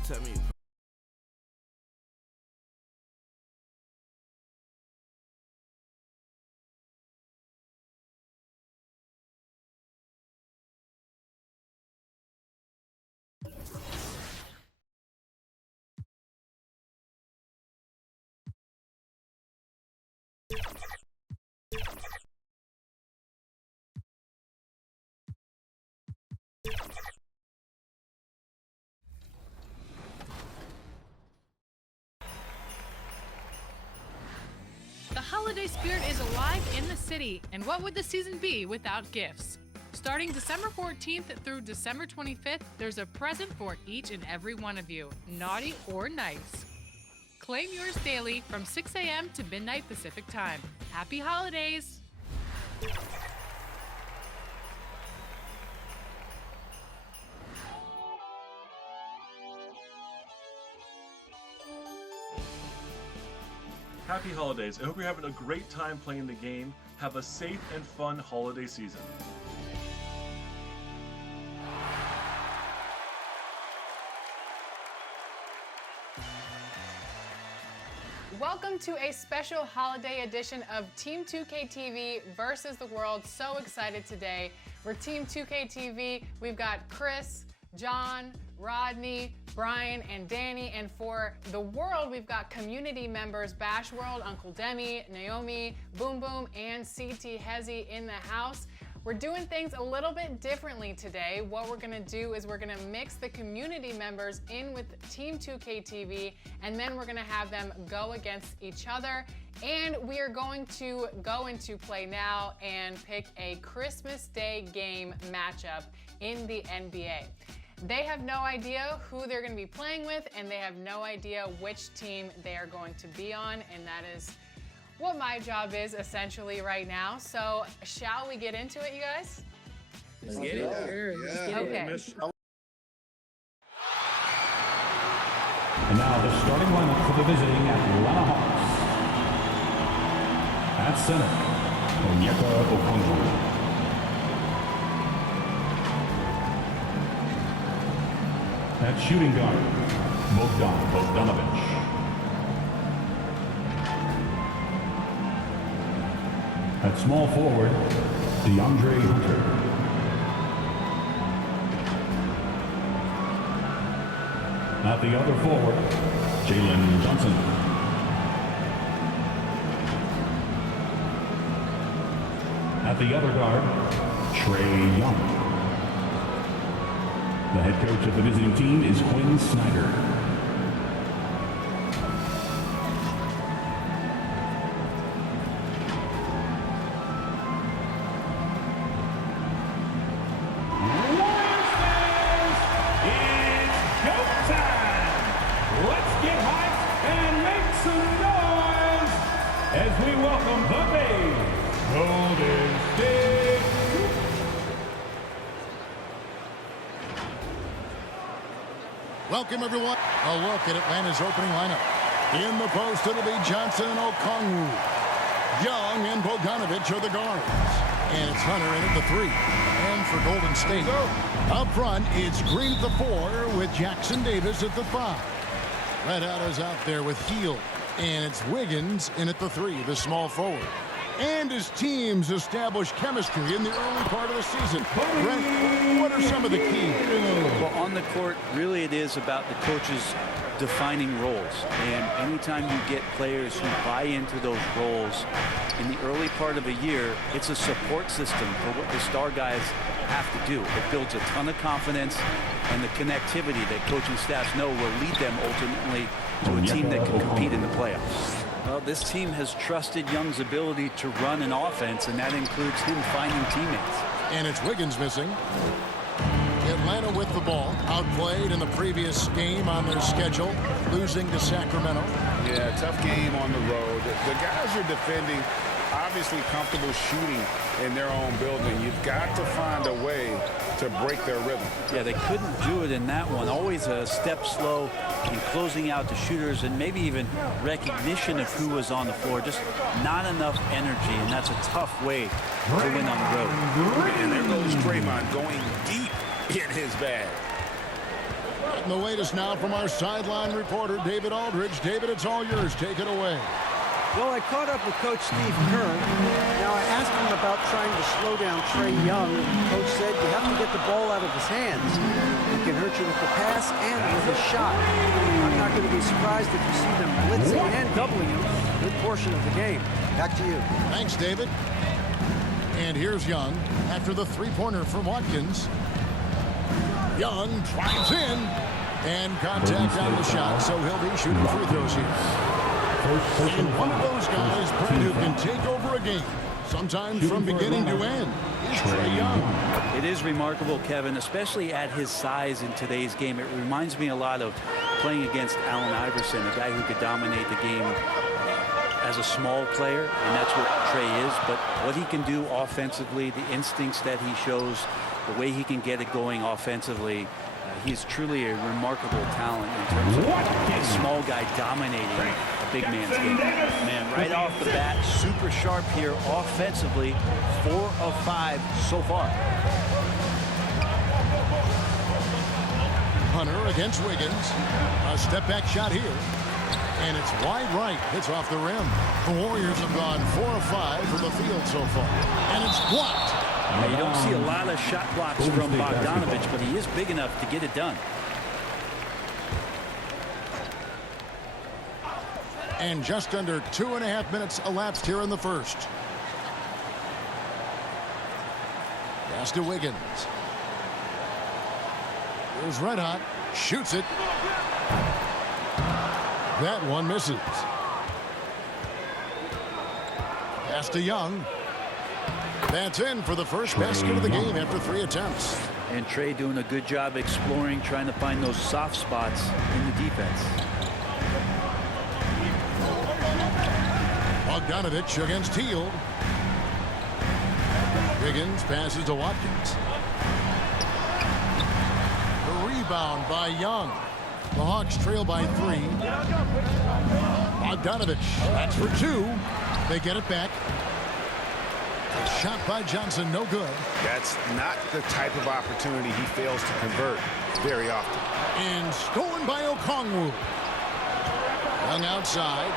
Don't tell me. The holiday spirit is alive in the city, and what would the season be without gifts? Starting December 14th through December 25th, there's a present for each and every one of you, naughty or nice. Claim yours daily from 6 a.m. to midnight Pacific time. Happy holidays! Happy holidays. I hope you're having a great time playing the game. Have a safe and fun holiday season. Welcome to a special holiday edition of Team 2K TV versus the world. So excited today. For Team 2K TV, we've got Chris, John, Rodney, Brian, and Danny. And for the world, we've got community members Bash World, Uncle Demi, Naomi, Boom Boom, and CT Hezi in the house. We're doing things a little bit differently today. What we're gonna do is we're gonna mix the community members in with Team 2K TV, and then we're gonna have them go against each other. And we are going to go into Play Now and pick a Christmas Day game matchup in the NBA. They have no idea who they're gonna be playing with, and they have no idea which team they are going to be on, and that is what my job is essentially right now. So shall we get into it, you guys? Let's get it. Okay. And now the starting lineup for the visiting Atlanta Hawks. At center, Onyeka Okongwu. At shooting guard, Bogdan Bogdanovic. At small forward, DeAndre Hunter. At the other forward, Jalen Johnson. At the other guard, Trae Young. The head coach of the visiting team is Quinn Snyder. Welcome, everyone. A look at Atlanta's opening lineup. In the post, it'll be Johnson and Okongwu. Young and Bogdanovic are the guards. And it's Hunter in at the 3. And for Golden State, up front, it's Green at the 4 with Jackson Davis at the 5. Red Auto's out there with Hield. And it's Wiggins in at the 3, the small forward. And his teams establish chemistry in the early part of the season. Brent, what are some of the keys? Well, on the court, really it is about the coaches defining roles. And anytime you get players who buy into those roles in the early part of a year, it's a support system for what the star guys have to do. It builds a ton of confidence, and the connectivity that coaching staffs know will lead them ultimately to a team that can compete in the playoffs. Well, this team has trusted Young's ability to run an offense, and that includes him finding teammates. And it's Wiggins missing. Atlanta with the ball, outplayed in the previous game on their schedule, losing to Sacramento. Yeah, tough game on the road. The guys are defending, obviously comfortable shooting in their own building. You've got to find a way to break their rhythm. Yeah, they couldn't do it in that one. Always a step slow in closing out the shooters, and maybe even recognition of who was on the floor. Just not enough energy, and that's a tough way to win on the road. And there goes Draymond going deep in his bag. And the latest now from our sideline reporter, David Aldridge. David, it's all yours. Take it away. Well, I caught up with Coach Steve Kerr. Now, I asked him about trying to slow down Trae Young. Coach said you have to get the ball out of his hands. He can hurt you with the pass and with his shot. I'm not going to be surprised if you see them blitzing and doubling him a good portion of the game. Back to you. Thanks, David. And here's Young after the three-pointer from Watkins. Young drives in and contact on the shot, so he'll be shooting free throws here. And one of those guys, Brad, who can take over a game, sometimes from beginning to end, is Trae Young. It is remarkable, Kevin, especially at his size in today's game. It reminds me a lot of playing against Allen Iverson, a guy who could dominate the game as a small player, and that's what Trae is. But what he can do offensively, the instincts that he shows, the way he can get it going offensively, he's truly a remarkable talent in terms of a small guy dominating a big man's game. Man, right off the bat, super sharp here offensively, 4 of 5 so far. Hunter against Wiggins. A step-back shot here. And it's wide right. Hits off the rim. The Warriors have gone 4 of 5 from the field so far. And it's blocked. Now, you don't see a lot of shot blocks from Bogdanovich, but he is big enough to get it done. And just under 2.5 minutes elapsed here in the first. Pass to Wiggins. Here's Red Hot. Shoots it. That one misses. Pass to Young. That's in for the first basket of the game after 3 attempts. And Trae doing a good job exploring, trying to find those soft spots in the defense. Bogdanovich against Hield. Wiggins passes to Watkins. The rebound by Young. The Hawks trail by 3. Bogdanovich, that's for 2. They get it back. A shot by Johnson, no good. That's not the type of opportunity he fails to convert very often. And stolen by Okongwu. Young outside.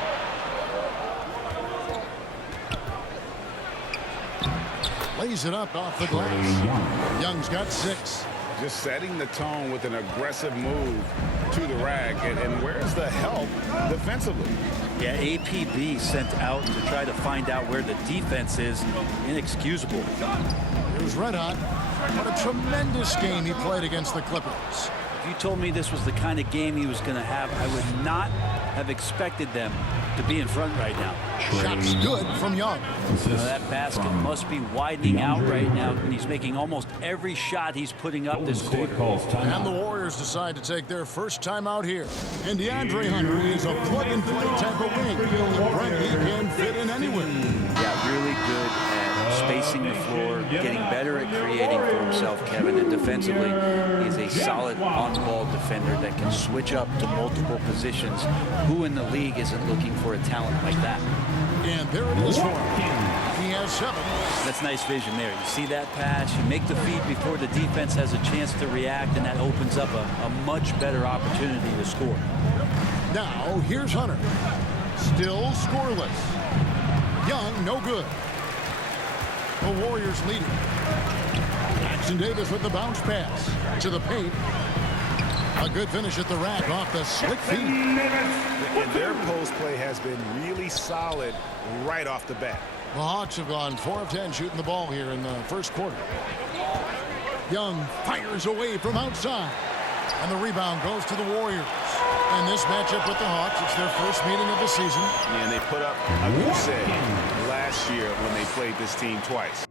Lays it up off the glass. Young's got 6. Just setting the tone with an aggressive move to the rack. And where's the help defensively? Yeah, APB sent out to try to find out where the defense is. Inexcusable. Here's Red Hot. What a tremendous game he played against the Clippers. If you told me this was the kind of game he was going to have, I would not have expected them to be in front right now. Shots good from Young. That basket must be widening out right now, and he's making almost every shot he's putting up this quarter. And the Warriors decide to take their first time out here. And DeAndre Hunter is a plug-and-play type of wing. Right, he can fit in anywhere. Yeah, really good at spacing the floor, getting better at creating for himself, Kevin. And defensively, he's a solid on-ball defender that can switch up to multiple positions. Who in the league isn't looking for a talent like that? And there it is for him. He has 7. That's nice vision there. You see that pass, you make the feed before the defense has a chance to react, and that opens up a much better opportunity to score. Now, here's Hunter. Still scoreless. Young, no good. The Warriors leading. Jackson Davis with the bounce pass to the paint. A good finish at the rack off the slick feed. And their post play has been really solid right off the bat. The Hawks have gone 4 of 10 shooting the ball here in the first quarter. Young fires away from outside. And the rebound goes to the Warriors. And this matchup with the Hawks, it's their first meeting of the season. And they put up a good set last year when they played this team twice.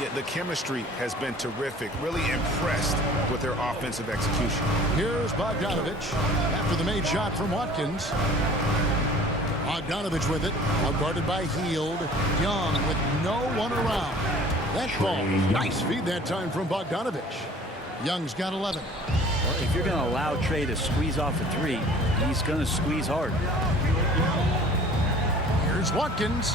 Yeah, the chemistry has been terrific. Really impressed with their offensive execution. Here's Bogdanovich after the made shot from Watkins. Bogdanovich with it, out guarded by Hield. Young with no one around. That ball, nice feed that time from Bogdanovich. Young's got 11. Well, if you're going to allow Trey to squeeze off a three, he's going to squeeze hard. Here's Watkins.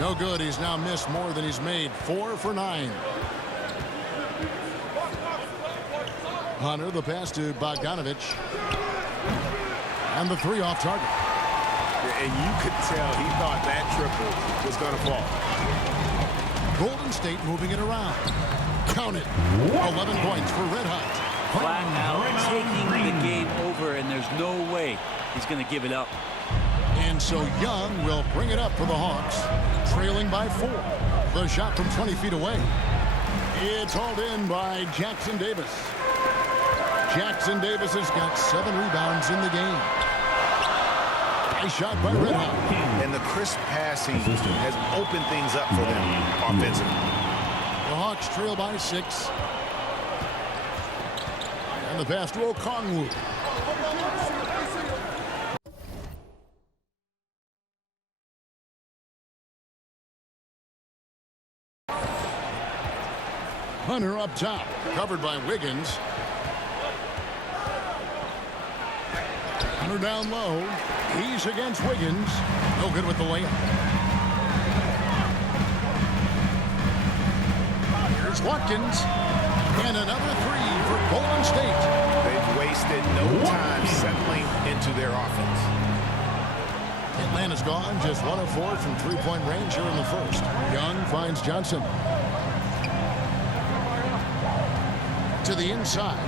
No good. He's now missed more than he's made. 4 for 9. Hunter, the pass to Bogdanovich. And the three off target. And you could tell he thought that triple was going to fall. Golden State moving it around. Count it. 11 points for Red Hot. Flat out taking the game over, and there's no way he's going to give it up. And so Young will bring it up for the Hawks, trailing by 4. The shot from 20 feet away. It's hauled in by Jackson Davis. Jackson Davis has got 7 rebounds in the game. Nice shot by Red Hot. And the crisp passing has opened things up for them offensively. The Hawks trail by 6. And the pass to Okongwu. Hunter up top, covered by Wiggins. Hunter down low. He's against Wiggins. No good with the layup. Here's Watkins. And another three for Golden State. They've wasted no time settling into their offense. Atlanta's gone just 1 of 4 from three-point range here in the first. Young finds Johnson. To the inside.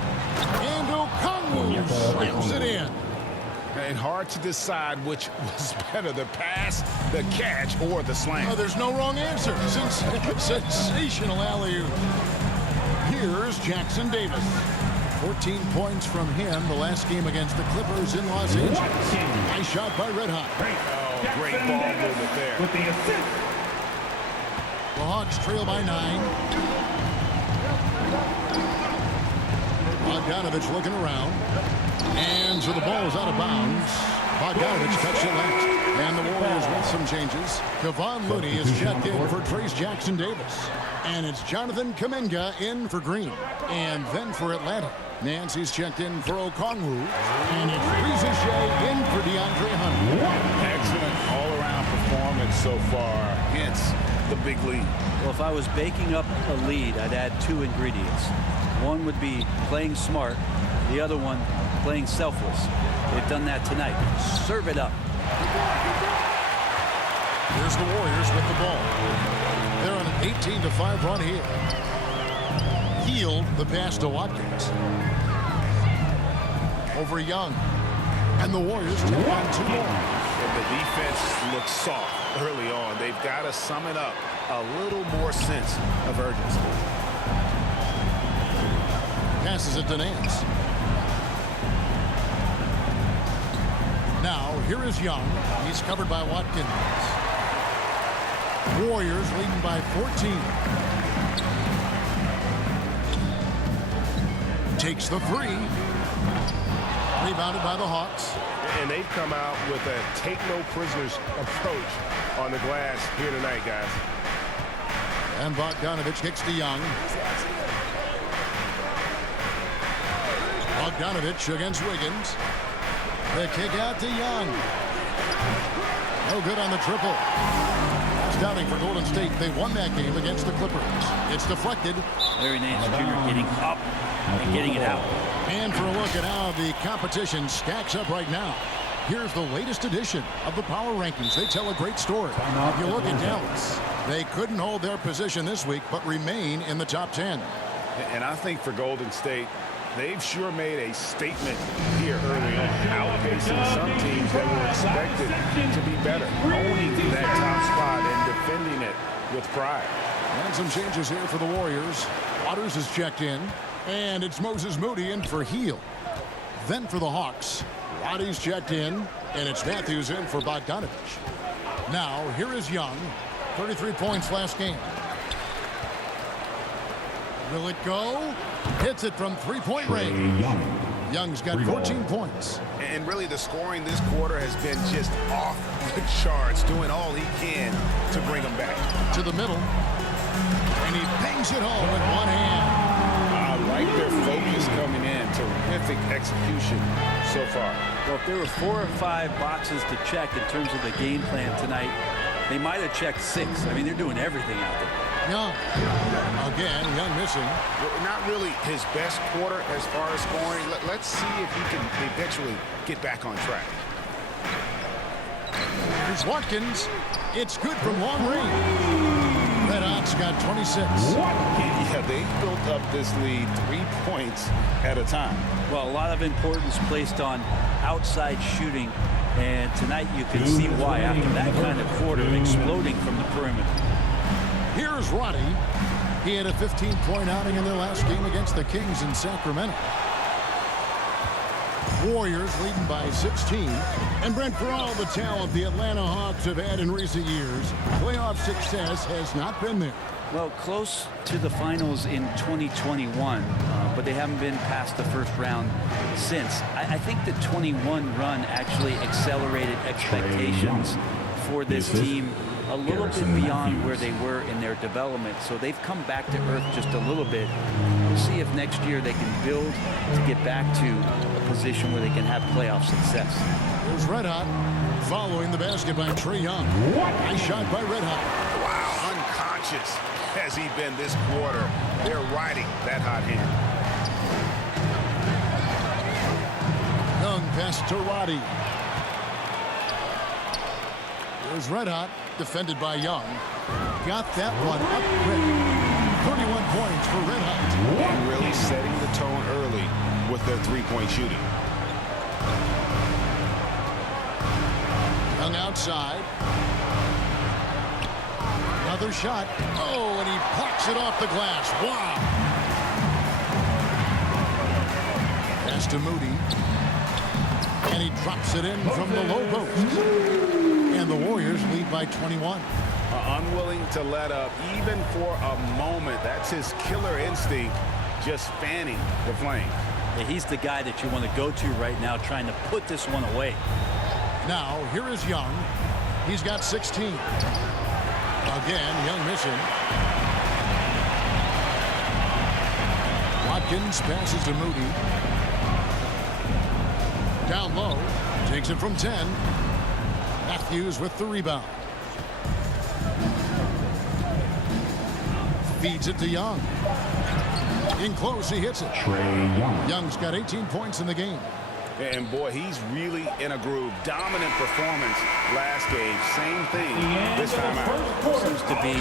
And Okongwu slams it in. And hard to decide which was better, the pass, the catch, or the slam. Oh, there's no wrong answer. Sensational alley-oop. Here's Jackson Davis. 14 points from him the last game against the Clippers in Los Angeles. Nice shot by Red Hot. Oh, great ball movement there. With the assist. The Hawks trail by 9. Bogdanovich looking around. And so the ball is out of bounds. Bogdanovich cuts it left. And the Warriors with some changes. Kevon Looney is checked in for Trace Jackson Davis. And it's Jonathan Kuminga in for Green. And then for Atlanta, Nancy's checked in for Okongwu. And it's Reza Shea in for DeAndre Hunter. Excellent all-around performance so far. Hence the big lead. Well, if I was baking up a lead, I'd add 2 ingredients. One would be playing smart. The other one, playing selfless. They've done that tonight. Serve it up. Here's the Warriors with the ball. They're on an 18-5 run here. Hield the pass to Watkins. Over Young. And the Warriors take on 2 more. And the defense looks soft early on. They've got to sum it up. A little more sense of urgency. Passes it to Nance. Now, here is Young. He's covered by Watkins. Warriors leading by 14. Takes the 3. Rebounded by the Hawks. And they've come out with a take-no-prisoners approach on the glass here tonight, guys. And Bogdanovich kicks to Young. Bogdanovich against Wiggins. The kick out to Young. No good on the triple. Last outing for Golden State. They won that game against the Clippers. It's deflected. Larry Nance Jr. getting up and getting it out. And for a look at how the competition stacks up right now. Here's the latest edition of the Power Rankings. They tell a great story. If you look at Dallas, they couldn't hold their position this week, but remain in the top 10. And I think for Golden State, they've sure made a statement here early on, outpacing some teams that were expected to be better, owning that top spot and defending it with pride. And some changes here for the Warriors. Waters is checked in, and it's Moses Moody in for Hield. Then for the Hawks, Roddy's checked in, and it's Matthews in for Bogdanovich. Now, here is Young, 33 points last game. Will it go? Hits it from three-point Trey range. Young. Young's got 14 points. And really, the scoring this quarter has been just off the charts, doing all he can to bring them back. To the middle. And he bangs it home with one hand. I like their focus coming in. Terrific execution so far. Well, if there were 4 or 5 boxes to check in terms of the game plan tonight, they might have checked 6. I mean, they're doing everything out there. Young. Again, Young missing. Well, not really his best quarter as far as scoring. Let's see if he can eventually get back on track. Here's Watkins. It's good from long range. Red Hot's got 26. Yeah, they built up this lead 3 points at a time. Well, a lot of importance placed on outside shooting, and tonight you can see why after that kind of quarter, exploding from the perimeter. Here's Roddy. He had a 15-point outing in their last game against the Kings in Sacramento. Warriors leading by 16. And Brent, for all the talent the Atlanta Hawks have had in recent years, playoff success has not been there. Well, close to the finals in 2021, but they haven't been past the first round since. I think the 21 run actually accelerated expectations for this team a little bit beyond where they were in their development. So they've come back to earth just a little bit. We'll see if next year they can build to get back to a position where they can have playoff success. There's Red Hot following the basket by Trey Young. Nice shot by Red Hot. Wow, unconscious has he been this quarter. They're riding that hot hand. Young pass to Roddy. There's Red Hot, defended by Young. Got that one up quick. 31 points for Red Hot. And really setting the tone early with their three-point shooting. Young outside. Another shot. Oh, and he plucks it off the glass. Wow. Pass to Moody. And he drops it in from the low post. And the Warriors lead by 21. Unwilling to let up even for a moment. That's his killer instinct, just fanning the flame. Yeah, he's the guy that you want to go to right now, trying to put this one away. Now, here is Young. He's got 16. Again, Young missing. Watkins passes to Moody. Down low. Takes it from 10. Matthews with the rebound. Feeds it to Young. In close, he hits it. Trey Young. Young's got 18 points in the game. And boy, he's really in a groove. Dominant performance last game. Same thing this time out. Seems to be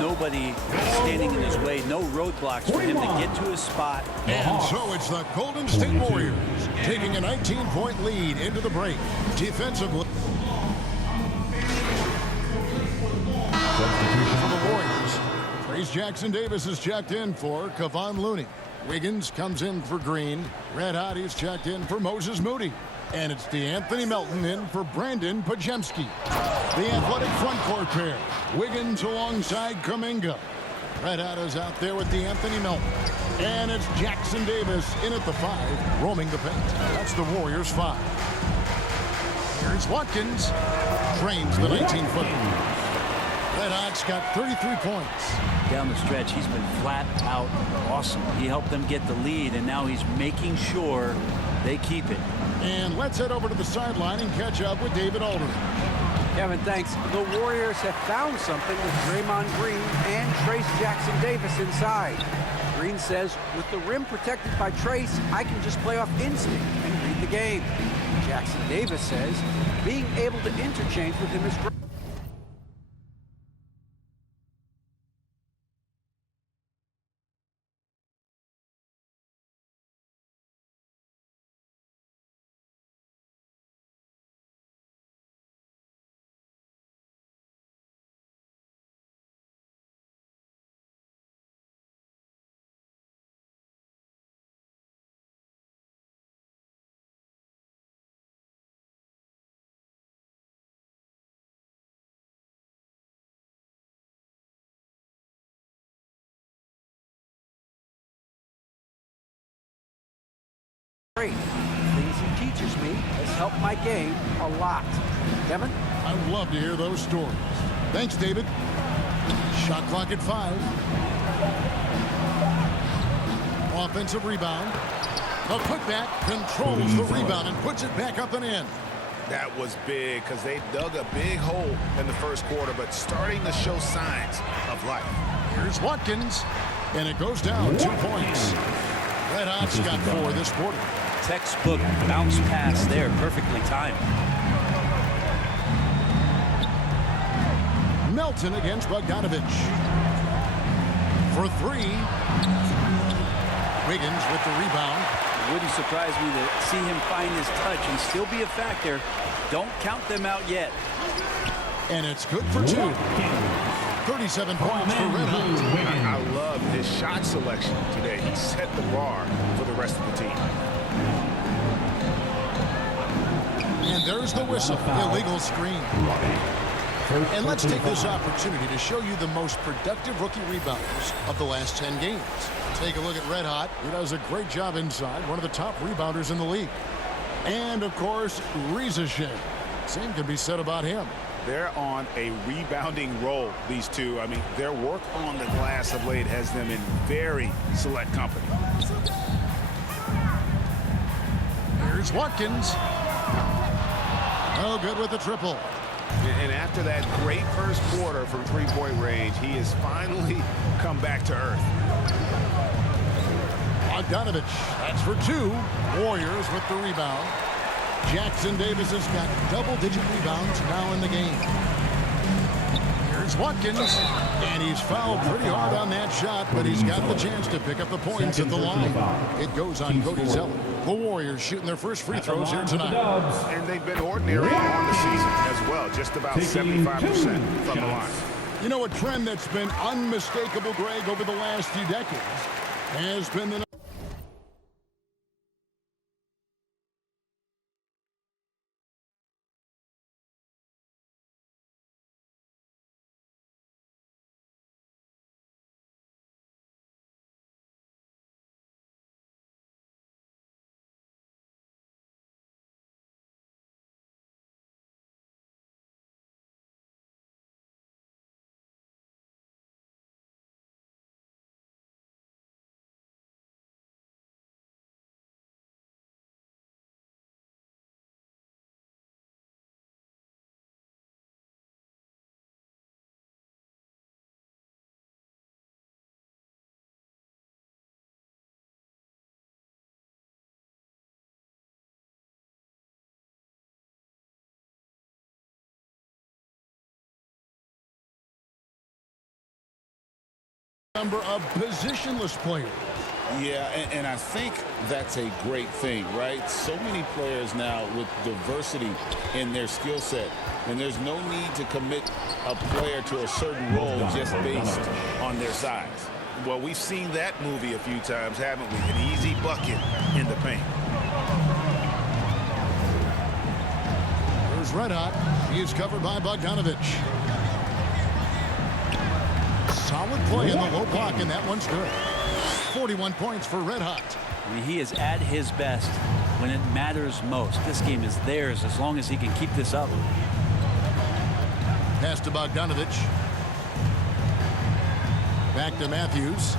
nobody standing in his way, no roadblocks for him to get to his spot. And so it's the Golden State Warriors taking a 19-point lead into the break. Defensively. For the Warriors, Trace Jackson Davis is checked in for Kevon Looney. Wiggins comes in for Green. Red Hot is checked in for Moses Moody. And it's DeAnthony Melton in for Brandon Pajemski. The athletic front court pair. Wiggins alongside Kuminga. Red Hot is out there with DeAnthony Melton. And it's Jackson Davis in at the 5, roaming the paint. That's the Warriors' 5. Here's Watkins. Drains the 19-footer. Red Hot's got 33 points. Down the stretch, he's been flat out awesome. He helped them get the lead, and now he's making sure they keep it. And let's head over to the sideline and catch up with David Aldridge. Kevin, thanks. The Warriors have found something with Draymond Green and Trace Jackson Davis inside. Green says, with the rim protected by Trace, I can just play off instinct and read the game. Jackson Davis says, being able to interchange with him is great. great. The things he teaches me has helped my game a lot. Kevin? I would love to hear those stories. Thanks, David. Shot clock at 5. Offensive rebound. The putback controls the rebound and puts it back up and in. That was big because they dug a big hole in the first quarter, but starting to show signs of life. Here's Watkins, and it goes down 2 points. Red Hot's got 4 this quarter. Textbook bounce pass there, perfectly timed. Melton against Bogdanovich. For 3. Wiggins with the rebound. It wouldn't surprise me to see him find his touch and still be a factor. Don't count them out yet. And it's good for 2. 37 points for Red Hot. I love his shot selection today. He set the bar for the rest of the team. And there's the whistle. Illegal screen. And let's take this opportunity to show you the most productive rookie rebounders of the last 10 games. Take a look at Red Hot. He does a great job inside. One of the top rebounders in the league. And, of course, Reza Shea. Same can be said about him. They're on a rebounding roll, these two. I mean, their work on the glass of late has them in very select company. Here's Watkins. Oh, good with the triple. And after that great first quarter from three-point range, he has finally come back to earth. Bogdanovich, that's for 2. Warriors with the rebound. Jackson Davis has got double-digit rebounds now in the game. Here's Watkins, and he's fouled pretty hard on that shot, but he's got the chance to pick up the points at the line. It goes on Cody Zeller. The Warriors shooting their first free throws here tonight. And they've been ordinary on the season as well, just about 75% from the line. You know, a trend that's been unmistakable, Greg, over the last few decades has been the number of positionless players. Yeah, and I think that's a great thing, right? So many players now with diversity in their skill set, and there's no need to commit a player to a certain role just based on their size. Well, we've seen that movie a few times, haven't we? An easy bucket in the paint. There's Red Hot. He is covered by Bogdanovich. Solid play in the low block, and that one's good. 41 points for Red Hot. I mean, he is at his best when it matters most. This game is theirs as long as he can keep this up. Pass to Bogdanovich. Back to Matthews.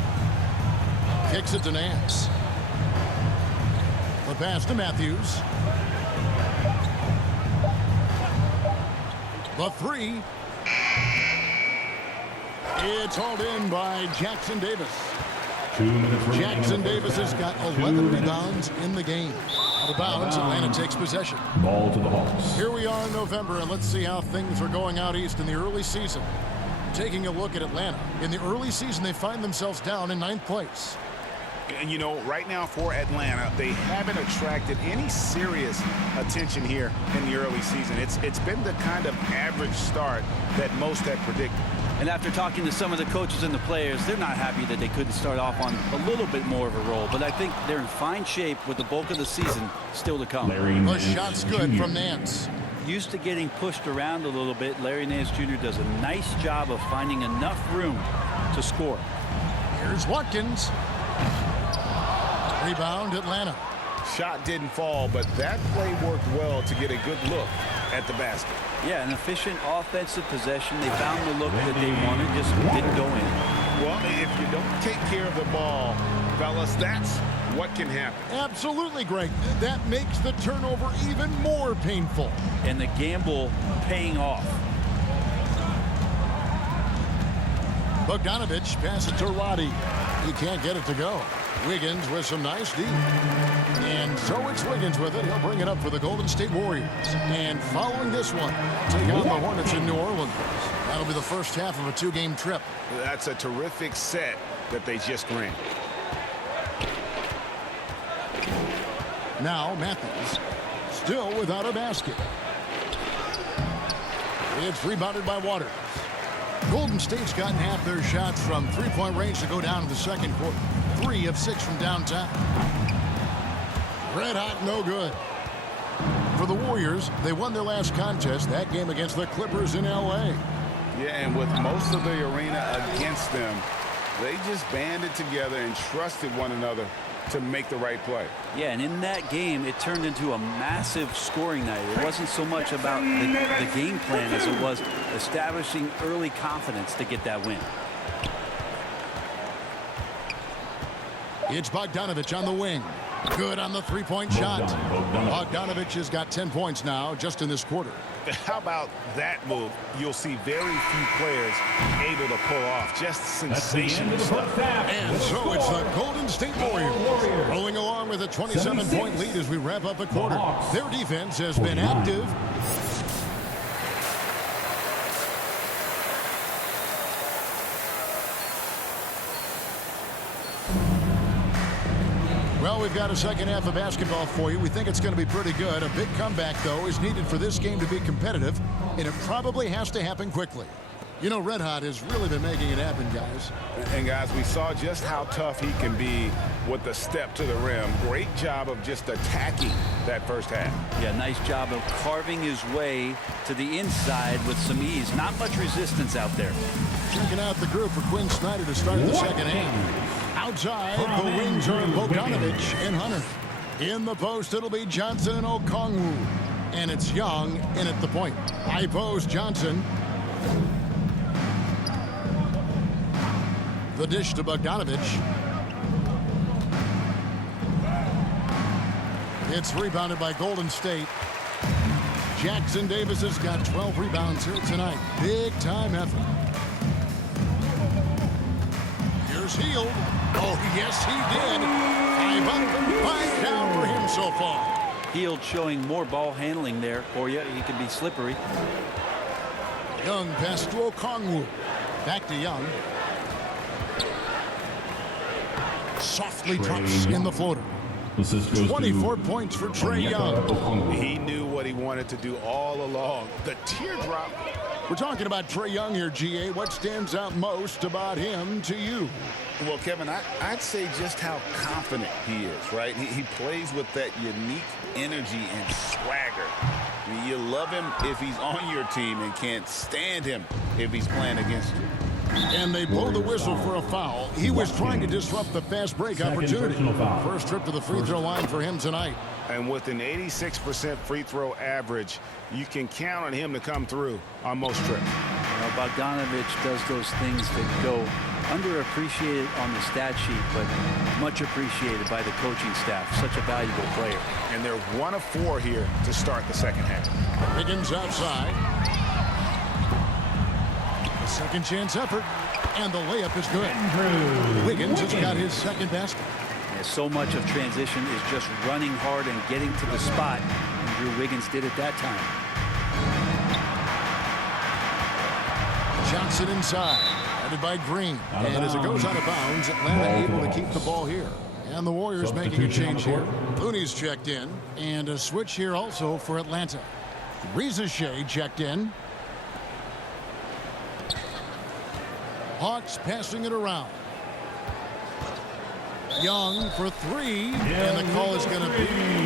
Kicks it to Nance. The pass to Matthews. The 3. It's hauled in by Jackson Davis. 2 minutes remaining. Jackson Davis has got 11 rebounds in the game. Out of bounds, Atlanta takes possession. Ball to the Hawks. Here we are in November, and let's see how things are going out east in the early season. Taking a look at Atlanta. In the early season, they find themselves down in 9th place. And, you know, right now for Atlanta, they haven't attracted any serious attention here in the early season. It's been the kind of average start that most had predicted. And after talking to some of the coaches and the players, they're not happy that they couldn't start off on a little bit more of a roll. But I think they're in fine shape with the bulk of the season still to come. The shot's good from Nance. Used to getting pushed around a little bit, Larry Nance Jr. does a nice job of finding enough room to score. Here's Watkins. Rebound, Atlanta. Shot didn't fall, but that play worked well to get a good look at the basket. Yeah, an efficient offensive possession. They found the look that they wanted, just didn't go in. Well, if you don't take care of the ball, fellas, that's what can happen. Absolutely, Greg. That makes the turnover even more painful. And the gamble paying off. Bogdanovich passes to Roddy. He can't get it to go. Wiggins with some nice D. And so it's Wiggins with it. He'll bring it up for the Golden State Warriors. And following this one, take on the Hornets in New Orleans. That'll be the first half of a 2-game trip. That's a terrific set that they just ran. Now Matthews, still without a basket. It's rebounded by Waters. Golden State's gotten half their shots from three-point range to go down in the second quarter. 3 of 6 from downtown. Red hot, no good. For the Warriors, they won their last contest, that game against the Clippers in L.A. Yeah, and with most of the arena against them, they just banded together and trusted one another to make the right play. Yeah, and in that game, it turned into a massive scoring night. It wasn't so much about the game plan as it was establishing early confidence to get that win. It's Bogdanovich on the wing. Good on the three-point shot. Bogdanovich has got 10 points now just in this quarter. How about that move? You'll see very few players able to pull off just sensational stuff. And so it's the Golden State Warriors rolling along with a 27-point lead as we wrap up the quarter. Their defense has been active. Well, we've got a second half of basketball for you. We think it's going to be pretty good. A big comeback, though, is needed for this game to be competitive, and it probably has to happen quickly. You know, Red Hot has really been making it happen, guys. And, guys, we saw just how tough he can be with the step to the rim. Great job of just attacking that first half. Yeah, nice job of carving his way to the inside with some ease. Not much resistance out there. Checking out the group for Quinn Snyder to start the second half. Outside, the wings are Bogdanovich and Hunter. In the post, it'll be Johnson and Okongwu. And it's Young in at the point. High post, Johnson. The dish to Bogdanovich. It's rebounded by Golden State. Jackson Davis has got 12 rebounds here tonight. Big time effort. Here's Hield. Oh, yes, he did. 5 up, 5 down for him so far. Hield showing more ball handling there for you. He can be slippery. Young pass to Okongwu. Back to Young. Softly drops in the floater. 24 points for Trae Young. He knew what he wanted to do all along. The teardrop. We're talking about Trae Young here, GA. What stands out most about him to you? Well, Kevin, I'd say just how confident he is, right? He plays with that unique energy and swagger. I mean, you love him if he's on your team and can't stand him if he's playing against you. And they blow the whistle for a foul. He was trying to disrupt the fast break opportunity. First trip to the free throw line for him tonight. And with an 86% free throw average, you can count on him to come through on most trips. Well, Bogdanovich does those things that go underappreciated on the stat sheet, but much appreciated by the coaching staff. Such a valuable player. And they're 1 of 4 here to start the second half. Wiggins outside. A second chance effort. And the layup is good. Wiggins has got his second basket. Yeah, so much of transition is just running hard and getting to the spot. And Drew Wiggins did it that time. Johnson inside. Headed by Green. And as it goes out of bounds, Atlanta able to keep the ball here. And the Warriors making a change here. Looney's checked in. And a switch here also for Atlanta. Reza Shea checked in. Hawks passing it around. Young for 3. And the call is going to be,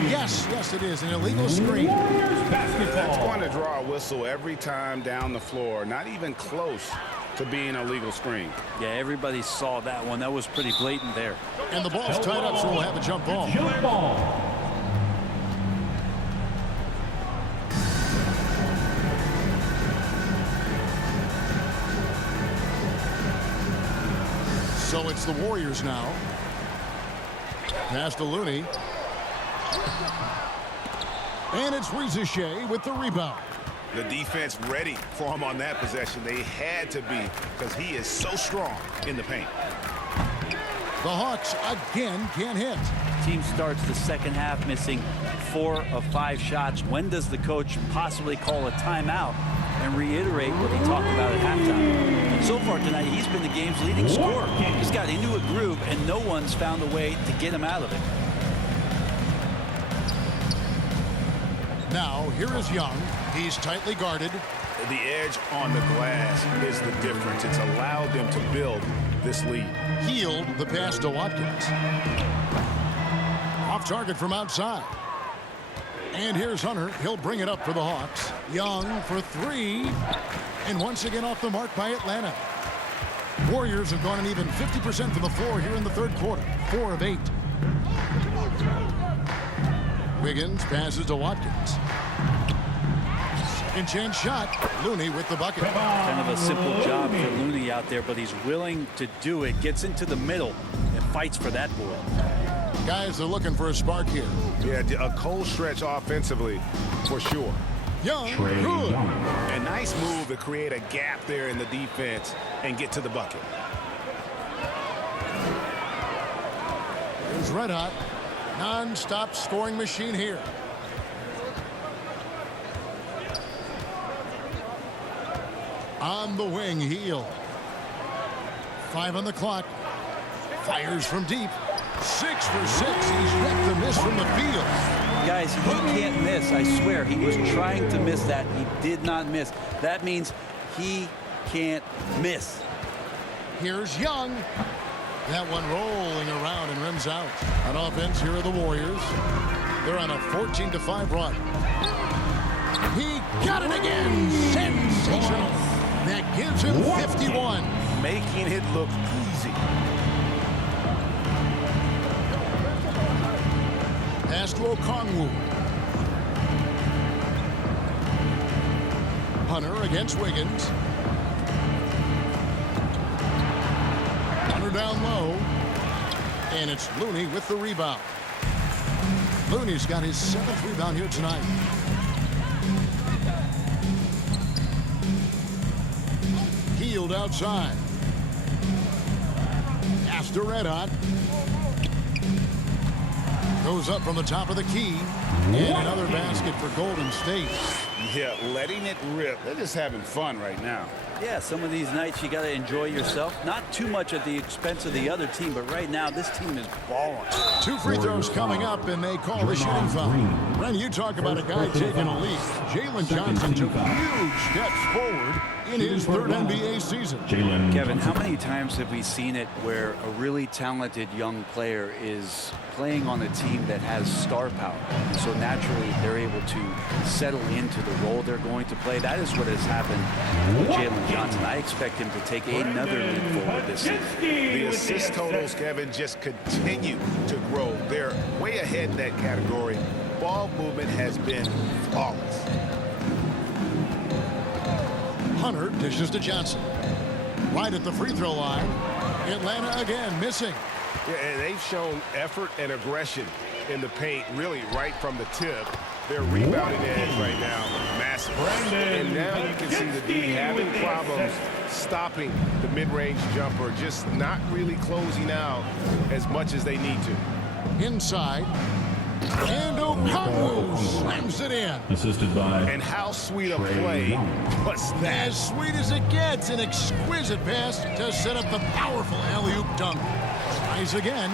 yes, it is, an illegal screen. That's going to draw a whistle every time down the floor. Not even close to being a legal screen. Yeah, everybody saw that one. That was pretty blatant there. And the ball's tied up, so we'll have a jump ball. So it's the Warriors now. Pass to Looney. And it's Riziche with the rebound. The defense ready for him on that possession. They had to be because he is so strong in the paint. The Hawks again can't hit. Team starts the second half missing 4 of 5 shots. When does the coach possibly call a timeout and reiterate what he talked about at halftime? So far tonight, he's been the game's leading scorer. He's got into a groove, and no one's found a way to get him out of it. Now, here is Young. He's tightly guarded. The edge on the glass is the difference. It's allowed them to build this lead. Healed the pass to Watkins. Off target from outside. And here's Hunter. He'll bring it up for the Hawks. Young for 3. And once again off the mark by Atlanta. Warriors have gone an even 50% from the floor here in the third quarter. 4 of 8. Wiggins passes to Watkins. Second chance shot. Looney with the bucket. Kind of a simple job for Looney out there, but he's willing to do it. Gets into the middle and fights for that ball. Guys are looking for a spark here. Yeah, a cold stretch offensively for sure. Young, Trae good. Young. A nice move to create a gap there in the defense and get to the bucket. Here's Red Hot. Non-stop scoring machine here. On the wing, Heel. 5 on the clock. Fires from deep. 6 for 6. He's wrecked the miss from the field. Guys, he can't miss. I swear, he was trying to miss that. He did not miss. That means he can't miss. Here's Young. That one rolling around and rims out. On offense, here are the Warriors. They're on a 14-5 run. He got it again. Sensational. That gives him 51. Making it look easy. Pass to Okongwu. Hunter against Wiggins. Hunter down low. And it's Looney with the rebound. Looney's got his 7th rebound here tonight. Healed outside. Pass to Red Hot. Goes up from the top of the key. And another basket for Golden State. Yeah, letting it rip. They're just having fun right now. Yeah, some of these nights you got to enjoy yourself. Not too much at the expense of the other team, but right now this team is balling. 2 free throws coming up, and they call the shooting foul. Ren, you talk about a guy taking a lead. Jalen Johnson took huge steps forward in his 3rd NBA season. Kevin, how many times have we seen it where a really talented young player is playing on a team that has star power? So naturally, they're able to settle into the role they're going to play. That is what has happened with Jalen Johnson. I expect him to take another leap forward this season. The assist totals, Kevin, just continue to grow. They're way ahead in that category. Ball movement has been flawless. Hunter dishes to Johnson. Right at the free throw line. Atlanta again missing. Yeah, and they've shown effort and aggression in the paint, really right from the tip. Their rebounding edge right now, massive. And now you can see the D having problems stopping the mid-range jumper, just not really closing out as much as they need to. Inside. And Okongwu slams it in. Assisted by And how sweet a Trae play Young. was that? As sweet as it gets, an exquisite pass to set up the powerful alley-oop dunk. Tries again.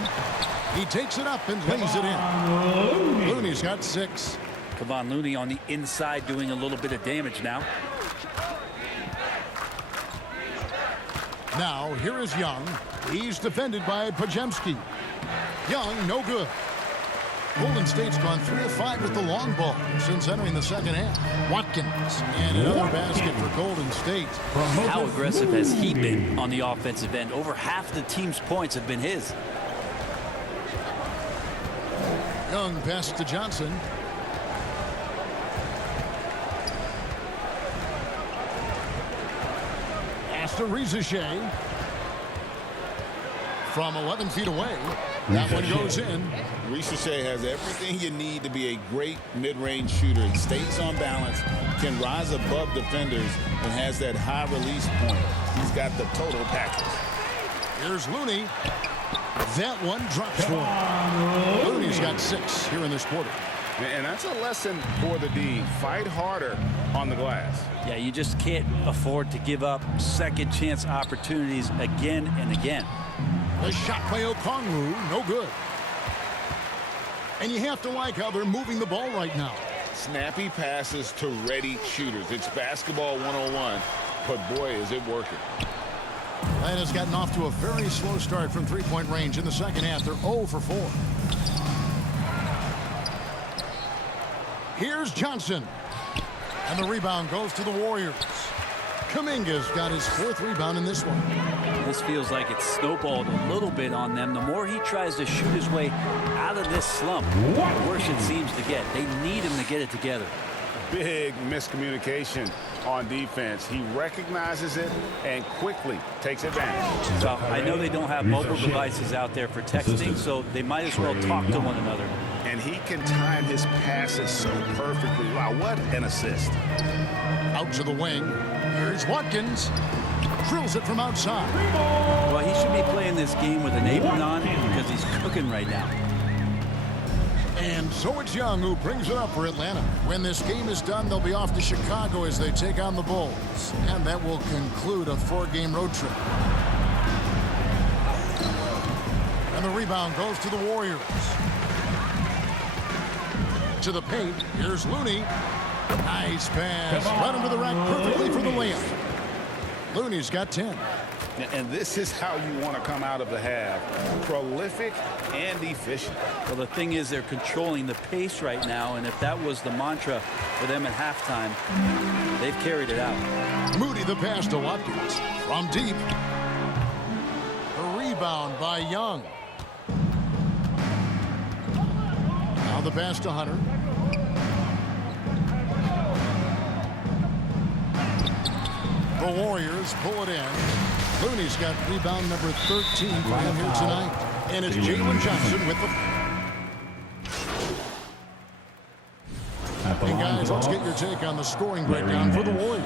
He takes it up and lays it in. Looney's got 6. Kevon Looney on the inside doing a little bit of damage now. Now, here is Young. He's defended by Pajemski. Young, no good. Golden State's gone 3 of 5 with the long ball since entering the second half. Watkins, and another basket for Golden State. How aggressive has he been on the offensive end? Over half the team's points have been his. Young passes to Johnson. Pass to Riziche. from 11 feet away. That one goes in. Ricochet has everything you need to be a great mid-range shooter. He stays on balance, can rise above defenders, and has that high release point. He's got the total package. Here's Looney. That one drops for him. Looney's got 6 here in this quarter. And that's a lesson for the D. Fight harder on the glass. Yeah, you just can't afford to give up second chance opportunities again and again. The shot by Okongwu, no good. And you have to like how they're moving the ball right now. Snappy passes to ready shooters. It's basketball 101, but boy, is it working. Atlanta's gotten off to a very slow start from three-point range in the second half. They're 0 for 4. Here's Johnson. And the rebound goes to the Warriors. Kuminga's got his 4th rebound in this one. This feels like it's snowballed a little bit on them. The more he tries to shoot his way out of this slump, the worse it seems to get. They need him to get it together. Big miscommunication on defense. He recognizes it and quickly takes advantage. So I know they don't have mobile devices out there for texting, so they might as well talk to one another. And he can time his passes so perfectly. Wow, what an assist. Out to the wing. Here's Watkins. Drills it from outside. Well, he should be playing this game with an apron on because he's cooking right now. And so it's Young who brings it up for Atlanta. When this game is done, they'll be off to Chicago as they take on the Bulls. And that will conclude a 4-game road trip. And the rebound goes to the Warriors. To the paint. Here's Looney. Nice pass. Right into the rack perfectly for the layup. Looney's got 10. And this is how you want to come out of the half. Prolific and efficient. Well, the thing is they're controlling the pace right now, and if that was the mantra for them at halftime, they've carried it out. Moody the pass to Watkins. From deep. A rebound by Young. Now the pass to Hunter. The Warriors pull it in. Looney's got rebound number 13 for him here tonight. And it's Jalen Johnson with the... Hey guys, let's get your take on the scoring breakdown for the Warriors.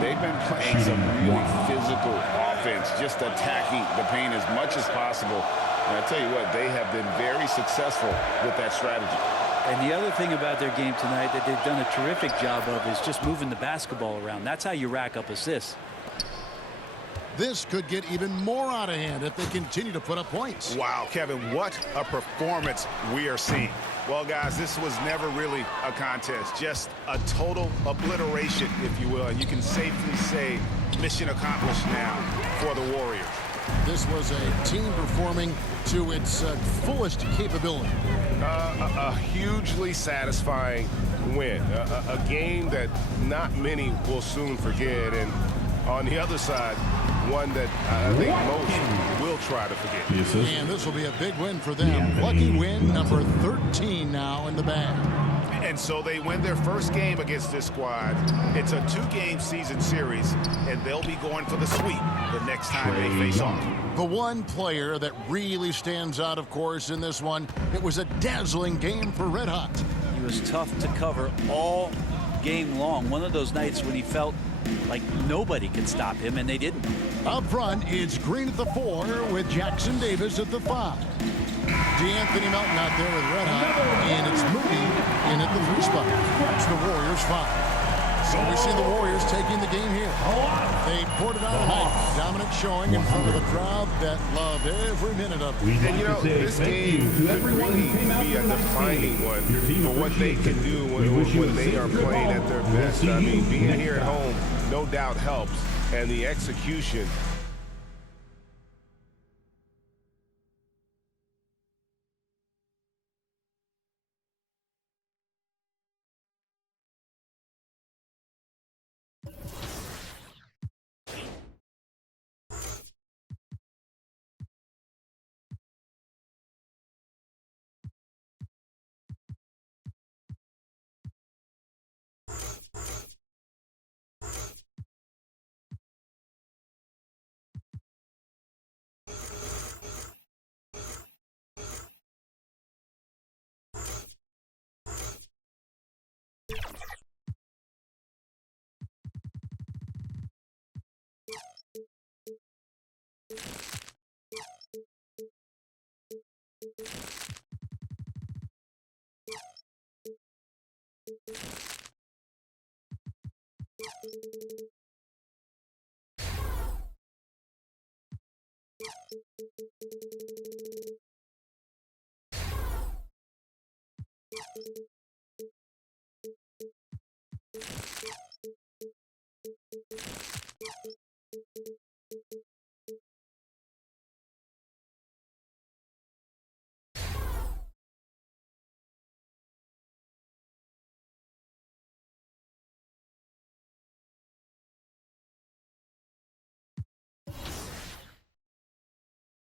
They've been playing some really physical offense, just attacking the paint as much as possible. And I tell you what, they have been very successful with that strategy. And the other thing about their game tonight that they've done a terrific job of is just moving the basketball around. That's how you rack up assists. This could get even more out of hand if they continue to put up points. Wow, Kevin, what a performance we are seeing. Well, guys, this was never really a contest, just a total obliteration, if you will. And you can safely say mission accomplished now for the Warriors. This was a team performing to its fullest capability. A hugely satisfying win. A game that not many will soon forget. And on the other side, one that I think most will try to forget. And this will be a big win for them. Lucky win number 13 now in the bag. And so they win their first game against this squad. It's a 2-game season series, and they'll be going for the sweep the next time they face off. The one player that really stands out, of course, in this one, it was a dazzling game for Red Hot. He was tough to cover all game long. One of those nights when he felt like nobody could stop him, and they didn't. Up front, it's Green at the 4 with Jackson Davis at the 5. DeAnthony Melton out there with Red Hot, and it's Moody in at the 3 spot. It's the Warriors 5. So we see the Warriors taking the game here. They poured it out tonight. Dominant showing in front of the crowd that loved every minute of it. And, you know, this game could really be a defining one for what they can do when they are playing at their best. I mean, being here at home no doubt helps, and the execution